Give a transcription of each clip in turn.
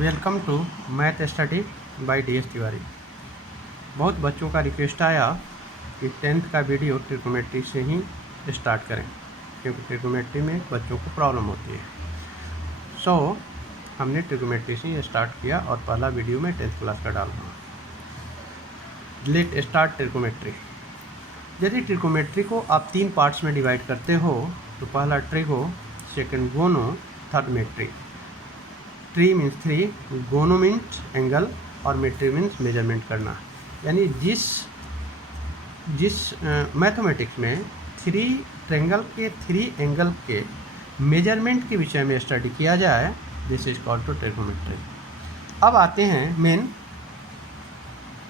Welcome to math study by D S Tiwari. बहुत बच्चों का रिक्वेस्ट आया कि 10th का वीडियो ट्रिग्नोमेट्री से ही स्टार्ट करें, क्योंकि ट्रिग्नोमेट्री में बच्चों को प्रॉब्लम होती है। सो हमने ट्रिग्नोमेट्री से ही स्टार्ट किया और पहला वीडियो में 10th क्लास का डाल रहा हूँ। Let start trigonometry. यदि ट्रिग्नोमेट्री को आप 3 पार्ट्स में डिवाइड करते हो तो पहला ट्रिगो, सेकंड गोनो, थर्ड मेट्री। ट्री मीन्स 3, गोनो मीन्स एंगल और मेट्री मीन्स मेजरमेंट करना। यानी जिस मैथमेटिक्स में 3 ट्रेंगल के 3 एंगल के मेजरमेंट के विषय में स्टडी किया जाए, this is called to trigonometry. अब आते हैं मेन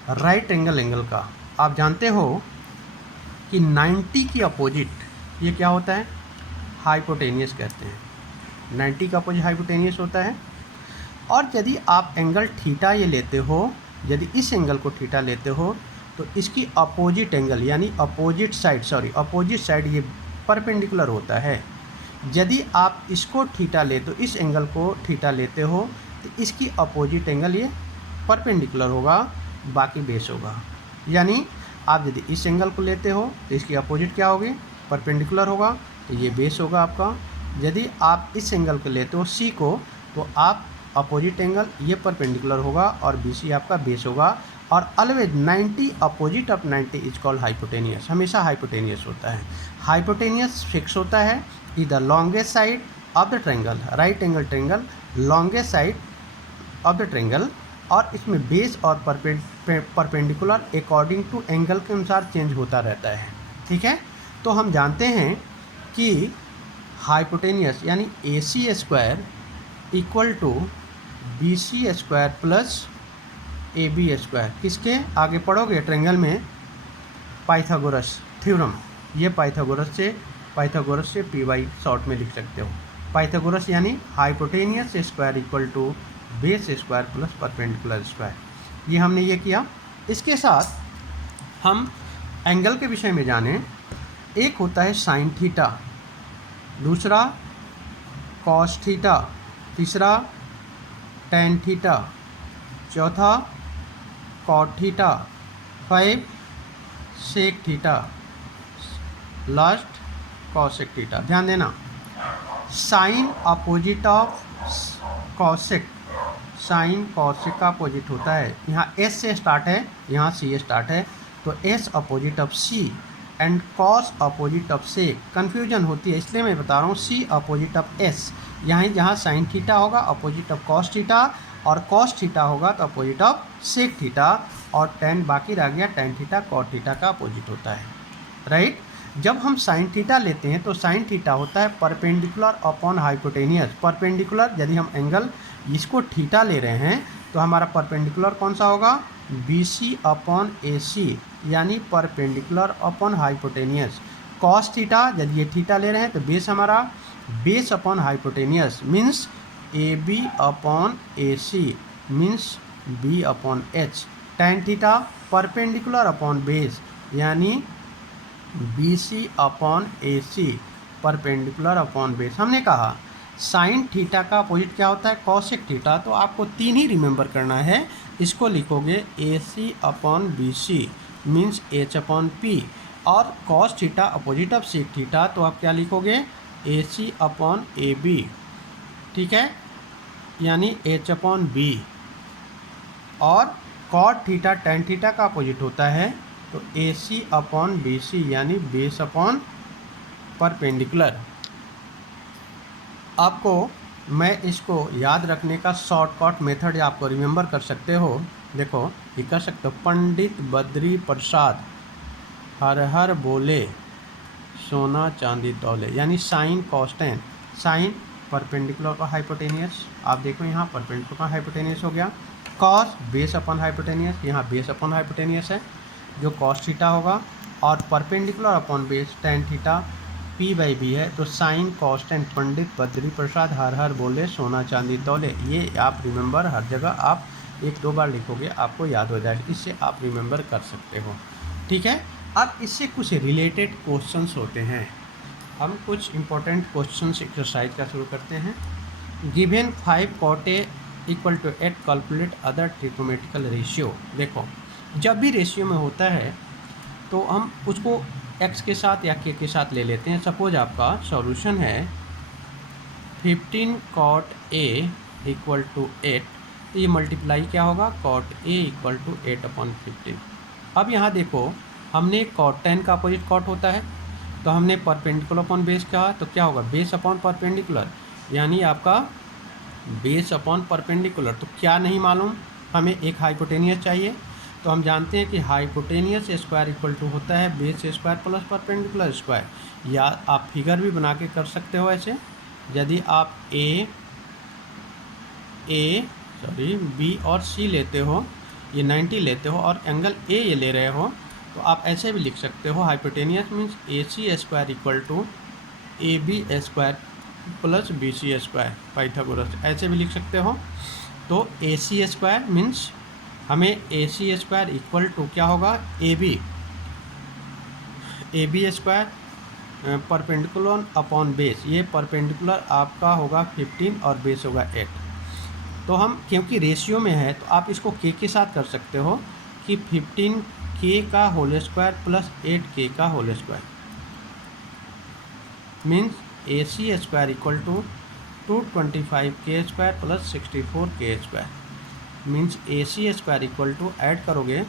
राइट एंगल का। आप जानते हो कि 90 की अपोजिट ये क्या होता है? हाइपोटेनियस कहते हैं। 90 का अपोजिट हाइपोटेनियस होता है। और यदि आप एंगल थीटा ये लेते हो, यदि इस एंगल को थीटा लेते हो तो इसकी अपोजिट एंगल यानी अपोजिट साइड ये परपेंडिकुलर होता है। यदि आप इसको थीटा ले तो इस एंगल को थीटा लेते हो तो इसकी अपोजिट एंगल ये परपेंडिकुलर होगा, बाकी बेस होगा। यानी आप यदि इस एंगल को लेते हो तो इसकी अपोजिट क्या होगी? परपेंडिकुलर होगा, तो ये बेस होगा आपका। यदि आप इस एंगल को लेते हो सी को, तो आप अपोजिट एंगल ये परपेंडिकुलर होगा और बी सी आपका बेस होगा। और always 90 opposite of 90 is called hypotenuse. हमेशा हाइपोटेनियस होता है। हाइपोटेनियस फिक्स होता है कि the longest side of the triangle, right angle triangle, longest side of the triangle, और इसमें बेस और परपेंडिकुलर अकॉर्डिंग टू एंगल के अनुसार चेंज होता रहता है। ठीक है, तो हम जानते हैं कि हाइपोटेनियस यानी A C square equal to B C square plus A B square. किसके आगे पढ़ोगे ट्रेंगल में? Pythagoras theorem. ये पाइथागोरस से पी वाई शॉर्ट में लिख सकते हो। पाइथागोरस यानी hypotenuse square equal to base square plus perpendicular square. ये हमने ये किया। इसके साथ हम एंगल के विषय में जाने। एक होता है साइन थीटा, दूसरा कॉस थीटा, तीसरा टेन थीटा, चौथा cot theta, 5 sec theta, last cosec theta. ध्यान देना, sine opposite of cosec, sine cosec का अपोजिट होता है। यहाँ एस से स्टार्ट है, यहाँ सी स्टार्ट है, तो S opposite of C and cos opposite of sec. Confusion होती है इसलिए मैं बता रहा हूँ। सी अपोजिट ऑफ एस, यहाँ जहाँ साइन थीटा होगा अपोजिट ऑफ कॉस थीटा, और कॉस थीटा होगा तो अपोजिट ऑफ सेक थीटा, और टेन बाकी रह गया, टेन थीटा कॉट थीटा का अपोजिट होता है। राइट। जब हम साइन थीटा लेते हैं तो साइन थीटा होता है परपेंडिकुलर अपॉन हाइपोटेनियस। परपेंडिकुलर, यदि हम एंगल इसको थीटा ले रहे हैं तो हमारा परपेंडिकुलर कौन सा होगा? B C upon A C, यानी perpendicular upon hypotenuse. Cos theta, यदि ये थीटा ले रहे हैं तो बेस हमारा base upon hypotenuse means A B upon A C means B upon H. Tan theta perpendicular upon base यानी B C upon A C, perpendicular upon base. हमने कहा साइन थीटा का अपोजिट क्या होता है? Cosec theta. तो आपको 3 ही रिमेंबर करना है। इसको लिखोगे A C upon B C means H upon P, और cos theta opposite of sec theta, तो आप क्या लिखोगे? A C upon A B. ठीक है, यानी एच अपॉन बी। और कॉट थीटा टेन थीटा का अपोजिट होता है, तो ए सी अपॉन बी सी यानी बेस अपॉन परपेंडिकुलर। आपको मैं इसको याद रखने का शॉर्टकट मेथड आपको रिमेंबर कर सकते हो। देखो ये कर सकते हो, पंडित बद्री प्रसाद हर हर बोले सोना चांदी तौले, यानी sine cos tan. Sine perpendicular का हाइपोटेनियस, आप देखो यहाँ परपेंडिकुलर का हाइपोटेनियस हो गया। कॉस बेस अपॉन हाइपोटेनियस, यहाँ बेस अपॉन हाइपोटेनियस है जो कॉस थीटा होगा, और perpendicular upon base tan theta P by B है। तो sine cos tan, Pandit Badri Prasad हर हर बोले सोना चांदी तौले। ये आप रिमेंबर हर जगह आप 1-2 बार लिखोगे, आपको याद हो जाएगा। इससे आप रिमेंबर कर सकते हो। ठीक है, अब इससे कुछ रिलेटेड क्वेश्चंस होते हैं। हम कुछ इंपॉर्टेंट क्वेश्चंस एक्सरसाइज का शुरू करते हैं। Given 5 cot A equal to 8 calculate other trigonometrical ratio. देखो जब भी रेशियो में होता है तो हम उसको x के साथ या k के साथ ले लेते हैं। सपोज आपका सॉल्यूशन है 15 cot a इक्वल टू 8, तो ये मल्टीप्लाई क्या होगा cot a इक्वल टू 8/15। अब यहाँ देखो हमने cot 10 का अपोजिट cot होता है, तो हमने परपेंडिकुलर अपॉन बेस कहा, तो क्या होगा बेस अपॉन परपेंडिकुलर, यानी आपका बेस अपॉन परपेंडिकुलर। तो क्या नहीं मालूम, हमें एक हाइपोटेनियस चाहिए, तो हम जानते हैं कि हाइपोटेनियस स्क्वायर इक्वल टू होता है base square plus perpendicular square. या आप फिगर भी बना के कर सकते हो ऐसे, यदि आप बी और सी लेते हो, ये 90 लेते हो और एंगल ए ये ले रहे हो, तो आप ऐसे भी लिख सकते हो hypotenuse means A C square equal to A B square plus B C square, Pythagoras, ऐसे भी लिख सकते हो। तो ए सी स्क्वायर मीन्स हमें A C square equal to क्या होगा A B square perpendicular upon base, ये परपेंडिकुलर आपका होगा 15 और बेस होगा 8। तो हम क्योंकि रेशियो में है तो आप इसको के साथ कर सकते हो कि 15k का होल स्क्वायर प्लस 8k का whole square means A C square equal to 225k square plus 64k square means A C square equal to add करोगे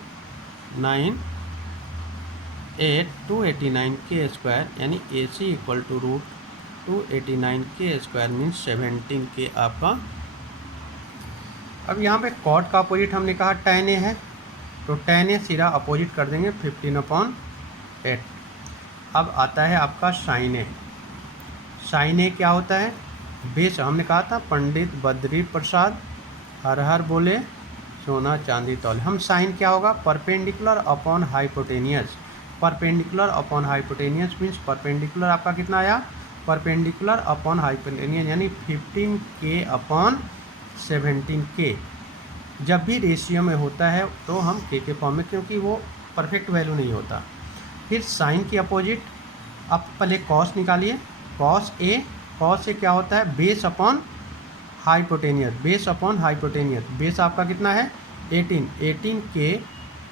289k स्क्वायर, यानी A C equal to root 289k square means 17k आपका। अब यहाँ पे cot का opposite हमने कहा tan a है, तो tan a सीधा अपोजिट कर देंगे 15/8। अब आता है आपका sin a। sin a क्या होता है बेस, हमने कहा था पंडित बद्री प्रसाद हर हर बोले सोना चांदी तौले। हम साइन क्या होगा perpendicular upon hypotenuse, perpendicular upon hypotenuse means perpendicular आपका कितना आया परपेंडिकुलर अपॉन हाइपोटेनियस, यानी 15k अपॉन 17k। जब भी रेशियो में होता है तो हम के फॉर्म में, क्योंकि वो परफेक्ट वैल्यू नहीं होता। फिर साइन की अपोजिट, आप पहले कॉस निकालिए, कॉस ए क्या होता है base upon hypotenuse, base upon hypotenuse, base आपका कितना है 18k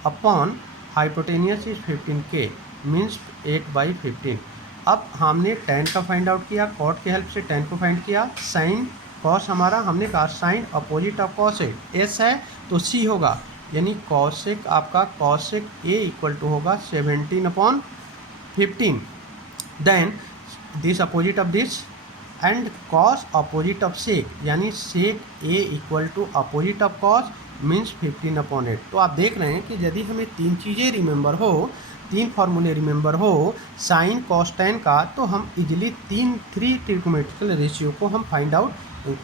upon hypotenuse is 15k means 8/15। अब हमने tan का फाइंड आउट किया, कॉट की हेल्प से tan को फाइंड किया। साइन कॉस हमारा हमने कहा sine opposite of cosec S है तो सी होगा, यानी कॉसेक आपका कॉसेक ए इक्वल टू होगा 17/15। Then this opposite of this and cos opposite of sec, यानी sec A equal to opposite of cos means 15/8। तो आप देख रहे हैं कि यदि हमें तीन चीज़ें रिमेंबर हो, तीन फार्मूले रिमेंबर हो साइन कॉस टैन का, तो हम इजिली 3 ट्रिग्नोमेट्रिकल रेशियो को हम फाइंड आउट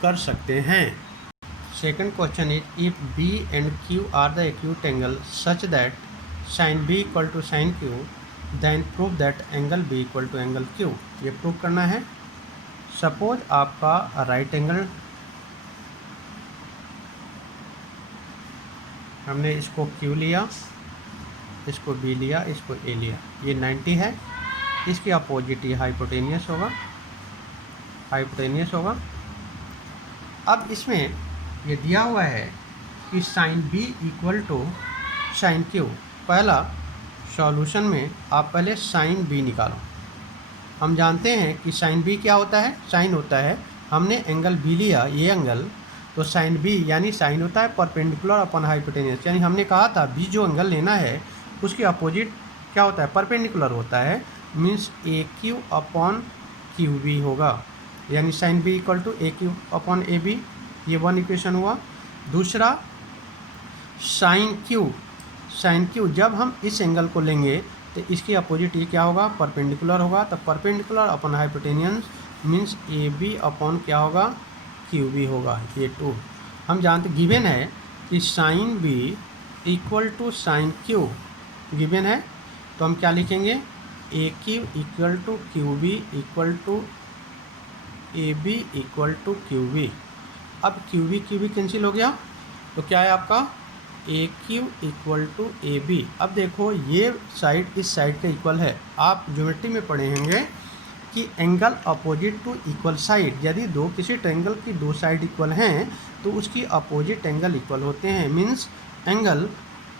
कर सकते हैं। Second question is if B and Q are the acute angle such that sine B equal to sine Q then prove that angle B equal to angle Q. ये prove करना है। Suppose आपका right angle, हमने इसको Q लिया, इसको B लिया, इसको ए लिया, ये 90 है, इसके अपोजिट ये हाइपोटेनियस होगा। अब इसमें ये दिया हुआ है कि sine B equal to sine Q. पहला सॉल्यूशन में आप पहले साइन बी निकालो। हम जानते हैं कि साइन बी क्या होता है, साइन होता है, हमने एंगल बी लिया ये एंगल, तो साइन बी यानी साइन होता है परपेंडिकुलर अपॉन हाइपोटेनियस, यानी हमने कहा था बी जो एंगल लेना है उसके अपोजिट क्या होता है परपेंडिकुलर होता है, means A Q upon Q B होगा, यानी sine B equal to A Q upon A B. ये वन इक्वेशन हुआ। दूसरा साइन क्यू जब हम इस एंगल को लेंगे तो इसके अपोजिट ये क्या होगा परपेंडिकुलर होगा, तो perpendicular upon hypotenuse means A B upon क्या होगा क्यू बी होगा, ये 2। हम जानते गिवन है कि sine B equal to sine Q given है, तो हम क्या लिखेंगे A Q equal to Q B equal to A B equal to Q B. अब क्यू बी कैंसिल हो गया, तो क्या है आपका A Q equal to A B. अब देखो ये साइड इस साइड के इक्वल है। आप ज्योमेट्री में पढ़े होंगे कि angle opposite to equal side, यदि किसी ट्रायंगल की दो साइड इक्वल हैं तो उसकी अपोजिट एंगल इक्वल होते हैं। Means angle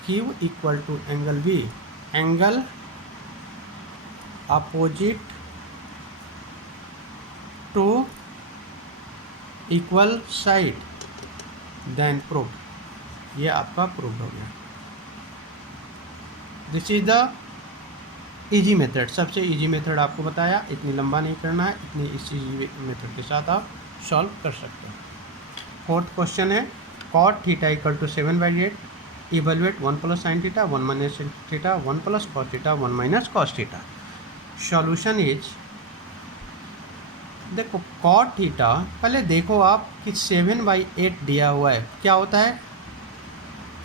Q equal to angle B, angle opposite to equal side, then prove. ये आपका प्रूव हो गया। This is the easy method, सबसे इजी मेथड आपको बताया। इतनी लंबा नहीं करना है, इतनी इस इजी मेथड के साथ आप सॉल्व कर सकते हैं। फोर्थ क्वेश्चन है cot theta equal to 7/8, evaluate 1 + sin theta 1 - sin theta 1 + cos theta 1 - cos theta. Solution is, देखो cot थीटा, पहले देखो आप कि 7/8 दिया हुआ है, क्या होता है?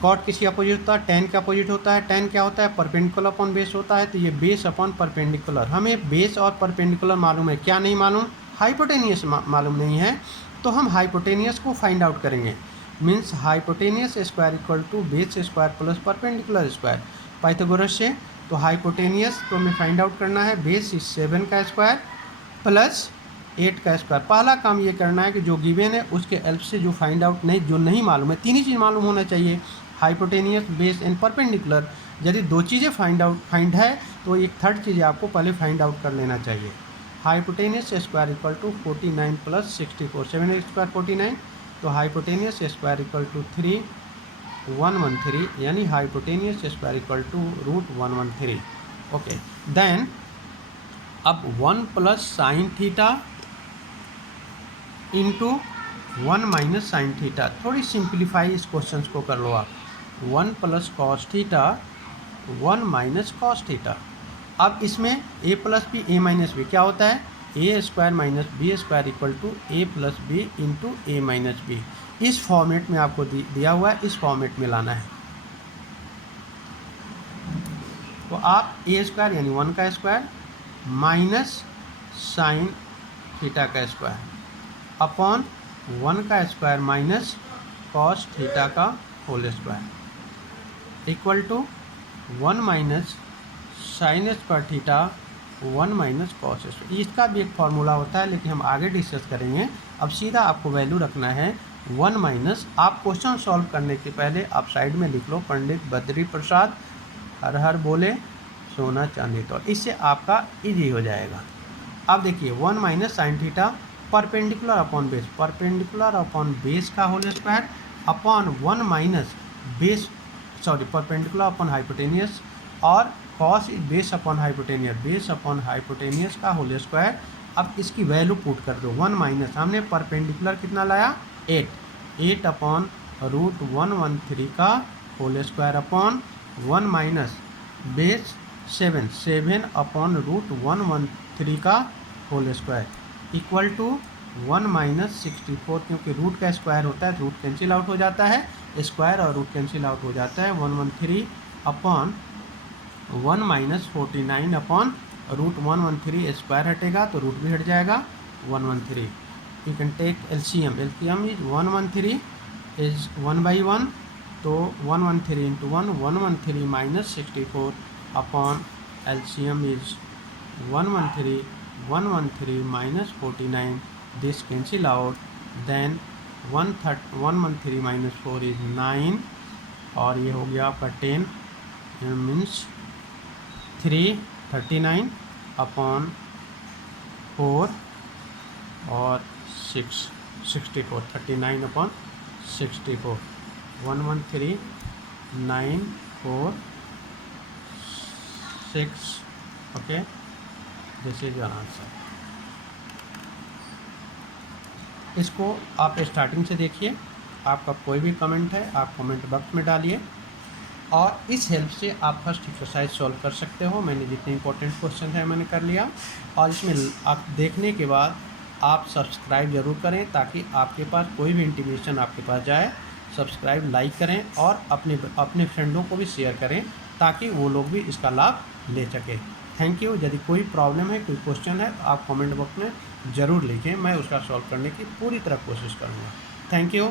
कॉट किसी अपोजिट होता है, tan का अपोजिट होता है। tan क्या होता है? परपेंडिकुलर अपॉन बेस होता है, तो ये बेस अपॉन परपेंडिकुलर। हमें बेस और परपेंडिकुलर मालूम है, क्या नहीं मालूम? हाइपोटेनियस मालूम नहीं है, तो हम हाइपोटेनियस को फाइंड आउट करेंगे। Means hypotenuse square equal to base square plus perpendicular square, Pythagoras से। तो हाइपोटेनियस तो हमें फाइंड आउट करना है, बेस इज 7 का स्क्वायर प्लस 8 का स्क्वायर। पहला काम ये करना है कि जो गिवन है उसके हेल्प से जो फाइंड आउट नहीं मालूम है, तीन ही चीज़ मालूम होना चाहिए, हाइपोटेनियस, बेस एंड परपेंडिकुलर। यदि दो चीज़ें फाइंड है तो एक थर्ड चीज़ आपको पहले फाइंड आउट कर लेना चाहिए। Hypotenuse square equal to 49 + 64, 7 square 49, तो हाइपोटेनियस स्क्वायर इक्वल टू 3,113, यानी hypotenuse square equal to √113। Okay, then अब 1 + sin theta into 1 - sin theta. थोड़ी सिंप्लीफाई इस क्वेश्चन को कर लो आप। 1 + cos थीटा 1 - cos थीटा। अब इसमें a + b a - b क्या होता है? a² - b² equal to a + b into a - b। इस फॉर्मेट में आपको दिया हुआ है, इस फॉर्मेट में लाना है। तो आप a² यानी 1 का स्क्वायर माइनस साइन थीटा का स्क्वायर अपॉन 1 का स्क्वायर माइनस कॉस थीटा का whole square equal to 1 - sine square theta 1 - cos square. इसका भी एक फार्मूला होता है, लेकिन हम आगे डिस्कस करेंगे। अब सीधा आपको वैल्यू रखना है 1 - आप क्वेश्चन सॉल्व करने के पहले आप साइड में लिख लो पंडित बद्री प्रसाद हर हर बोले सोना चांदी, तो इससे आपका इजी हो जाएगा। अब देखिए 1 - sine theta perpendicular upon base, perpendicular upon base का whole square upon 1 - base perpendicular upon hypotenuse, और cos base upon hypotenuse, base upon hypotenuse का होल स्क्वायर। अब इसकी वैल्यू पुट कर दो। 1 - हमने परपेंडिकुलर कितना लाया? 8 अपॉन √113 का whole square upon 1 - base 7 upon √113 का होल स्क्वायर इक्वल टू 1 - 64, क्योंकि रूट का स्क्वायर होता है, रूट कैंसिल आउट हो जाता है, स्क्वायर और रूट कैंसिल आउट हो जाता है। 113 अपॉन 1 - 49 अपॉन √113, स्क्वायर हटेगा तो रूट भी हट जाएगा 113। You can take LCM, LCM is 113 is 1/1, तो 113 into 113 minus 64 upon LCM is 113 minus 49, this cancel out, then 113 minus 4 is 9, और ये हो गया आपका 10, मीन्स 339 अपॉन 4 और 64, 39 upon 64, 113 9 4 6, okay, this is your answer. इसको आप स्टार्टिंग से देखिए, आपका कोई भी कमेंट है आप कमेंट बॉक्स में डालिए, और इस हेल्प से आप फर्स्ट एक्सरसाइज सॉल्व कर सकते हो। मैंने जितने इंपॉर्टेंट क्वेश्चन है मैंने कर लिया, और इसमें आप देखने के बाद आप सब्सक्राइब ज़रूर करें, ताकि आपके पास कोई भी इंटीमेशन आपके पास जाए। सब्सक्राइब, लाइक करें, और अपने फ्रेंडों को भी शेयर करें, ताकि वो लोग भी इसका लाभ ले सकें। Thank you. यदि कोई प्रॉब्लम है, कोई क्वेश्चन है, आप कमेंट बॉक्स में ज़रूर लिखें, मैं उसका सॉल्व करने की पूरी तरह कोशिश करूँगा। Thank you.